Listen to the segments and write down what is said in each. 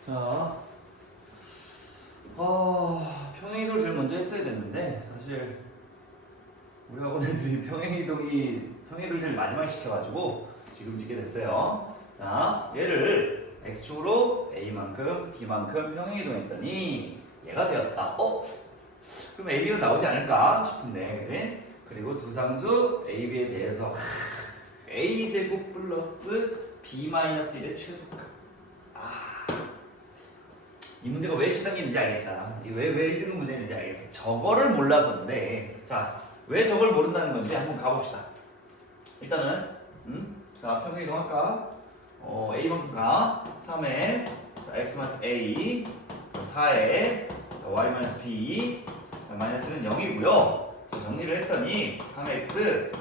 자, 어, 평행이동을 제일 먼저 했어야 됐는데 사실 우리 학원 애들이 평행이동이 평행이동을 제일 마지막에 시켜가지고 지금 짓게 됐어요. 자, 얘를 x축으로 a만큼 b만큼 평행이동했더니 얘가 되었다. 어? 그럼 a, b는 나오지 않을까 싶은데, 그지? 그리고 두 상수 a, b에 대해서 a 제곱 플러스 b 마이너스 1의 최소값. 아, 이 문제가 왜 시작했는지 알겠다. 이 왜, 왜 1등급 문제인지 알겠어. 저거를 몰라서인데, 자, 왜 저걸 모른다는 건지 한번 가봅시다. 일단은, 음, 자, 평행이동 할까? 어, A만큼 가. 3에, 자, X A, 자, 4에, 자, Y 마이너스 B, 자, 마이너스는 0이고요. 자, 정리를 했더니, 3X,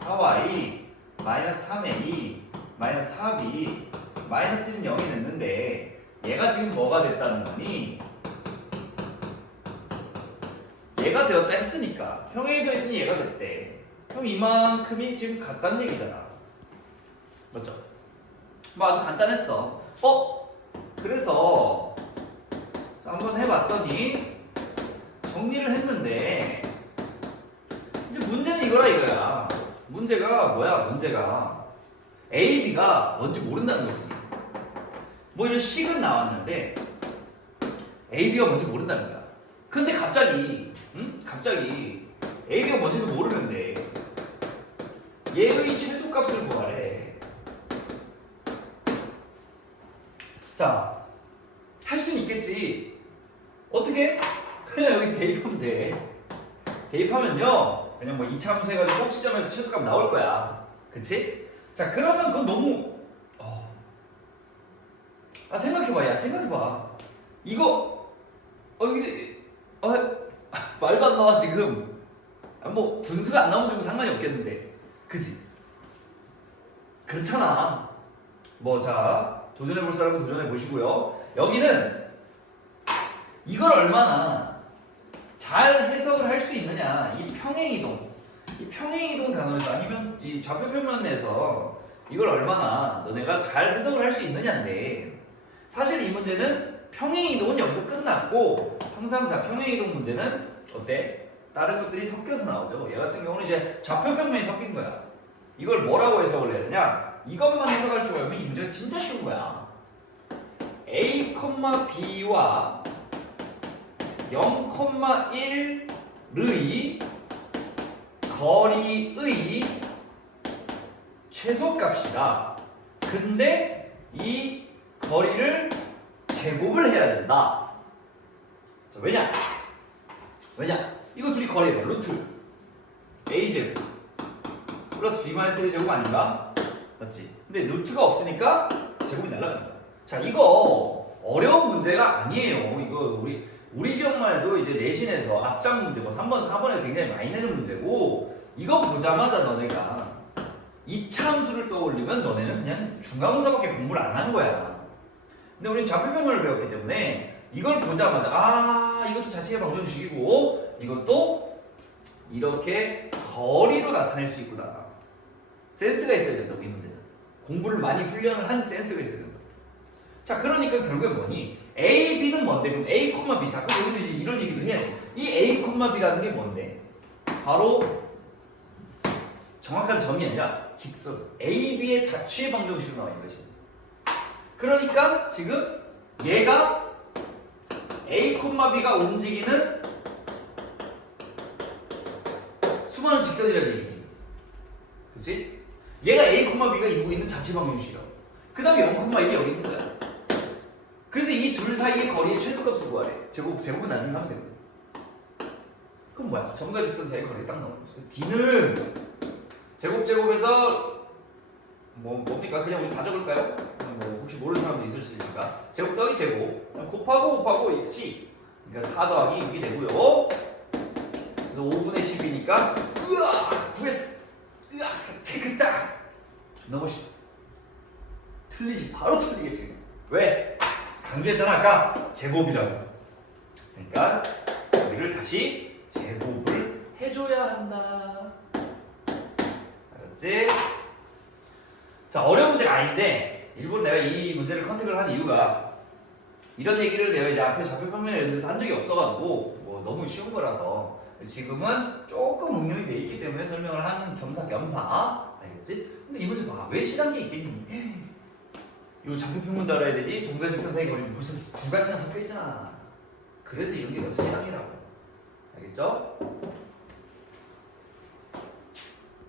4Y, 마이너스 3A, 마이너스 4B, 마이너스는 0이 됐는데, 얘가 지금 뭐가 됐다는 거니? 얘가 되었다 했으니까 평행이동 했더니 얘가 됐대. 그럼 이만큼이 지금 같다는 얘기잖아. 맞죠? 뭐 아주 간단했어. 어? 그래서 자, 한번 해봤더니 정리를 했는데 이제 문제는 이거라 이거야. 문제가 뭐야? 문제가 A, B가 뭔지 모른다는 거지. 뭐 이런 식은 나왔는데 A, B가 뭔지 모른다는 거야. 근데 갑자기, 응? 갑자기 A, B가 뭔지도 모르는데 얘의 최소값을 구하래. 자, 할 수는 있겠지. 어떻게? 그냥 여기 대입하면 돼. 대입하면요, 그냥 뭐 이차 함수 해가지고 꼭지점에서 최소값 나올 거야. 그치? 자, 그러면 그건 너무, 어. 아, 생각해봐, 야, 생각해봐. 이거, 어, 이게, 어, 말도 안 나와, 지금. 아, 뭐, 분수가 안 나오면 좀 상관이 없겠는데. 그지? 그렇잖아. 뭐, 자, 도전해 볼 사람은 도전해 보시고요. 여기는 이걸 얼마나 잘 해석을 할 수 있느냐. 이 평행이동. 이 평행이동 단어에서 아니면 이 좌표평면에서 이걸 얼마나 너네가 잘 해석을 할 수 있느냐인데 사실 이 문제는 평행이동은 여기서 끝났고 항상 자 평행이동 문제는 어때? 다른 것들이 섞여서 나오죠. 얘 같은 경우는 이제 좌표 평면이 섞인 거야. 이걸 뭐라고 해석을 해야 되냐? 이것만 해석할 줄 알면 이 문제가 진짜 쉬운 거야. A, B와 0,1의 거리의 최소값이다. 근데 이 거리를 제곱을 해야 된다. 자, 왜냐? 왜냐? 이거 둘이 거리예요. 루트 a 제곱 플러스 b 마이너스 1 제곱 아닌가? 맞지? 근데 루트가 없으니까 제곱이 날아가는 거야. 자, 이거 어려운 문제가 아니에요. 이거 우리 우리 지역만 해도 이제 내신에서 앞장 문제, 뭐 3번, 4번에 굉장히 많이 내는 문제고 이거 보자마자 너네가 이차 함수를 떠올리면 너네는 그냥 중간고사밖에 공부를 안 한 거야. 근데 우리는 좌표평면을 배웠기 때문에 이걸 보자마자 아 이것도 자체의 방정식이고 이것도 이렇게 거리로 나타낼 수 있구나. 센스가 있어야 된다고 이 문제는. 공부를 많이 훈련을 한 센스가 있어야 된다. 자 그러니까 결국에 뭐니? A, B는 뭔데? 그럼 A, B. 자 그럼 여기서 이제 이런 얘기도 해야지. 이 A, B라는 게 뭔데? 바로 정확한 점이 아니라 직선. A, B의 자취의 방정식으로 나와 있는 거지. 그러니까 지금 얘가 A, B가 움직이는 수많은 직선이라는 얘기지. 그치? 얘가 A, B가 이루고 있는 자취 방정식이라고. 그 다음에 0,1이 여기 있는 거야. 그래서 이 둘 사이의 거리의 최소값을 구하래. 제곱, 제곱은 나중에 하면 되고. 그럼 뭐야? 점과 직선 사이의 거리가 딱 나오는 거지. D는 제곱, 제곱에서 뭐, 뭡니까? 그냥 우리 다 적을까요? 뭐, 혹시 모르는 사람도 있을 수 있으니까. 제곱 더하기 제곱. 곱하고 곱하고 C. 그러니까 4 더하기 6이 되고요. 그래서 5분의 10이니까, 으아! 구했어! 으아! 체크 딱! 존나 멋있어. 틀리지. 바로 틀리겠지. 왜? 강조했잖아 아까 제곱이라고 그러니까 우리를 다시 제곱을 해줘야 한다 알았지? 자 어려운 문제가 아닌데 일부러 내가 이 문제를 컨택을 한 이유가 이런 얘기를 내가 이제 앞에 좌표평면 이런 데서 한 적이 없어가지고 뭐 너무 쉬운 거라서 지금은 조금 응용이 돼 있기 때문에 설명을 하는 겸사겸사 알겠지? 근데 이 문제 봐. 왜 시단계 있겠니? 이 좌표평면도 알아야 되지 직선 사이 거리도 벌써 두 가지나 섞여 있잖아. 그래서 이런 게더 시단계라고. 알겠죠?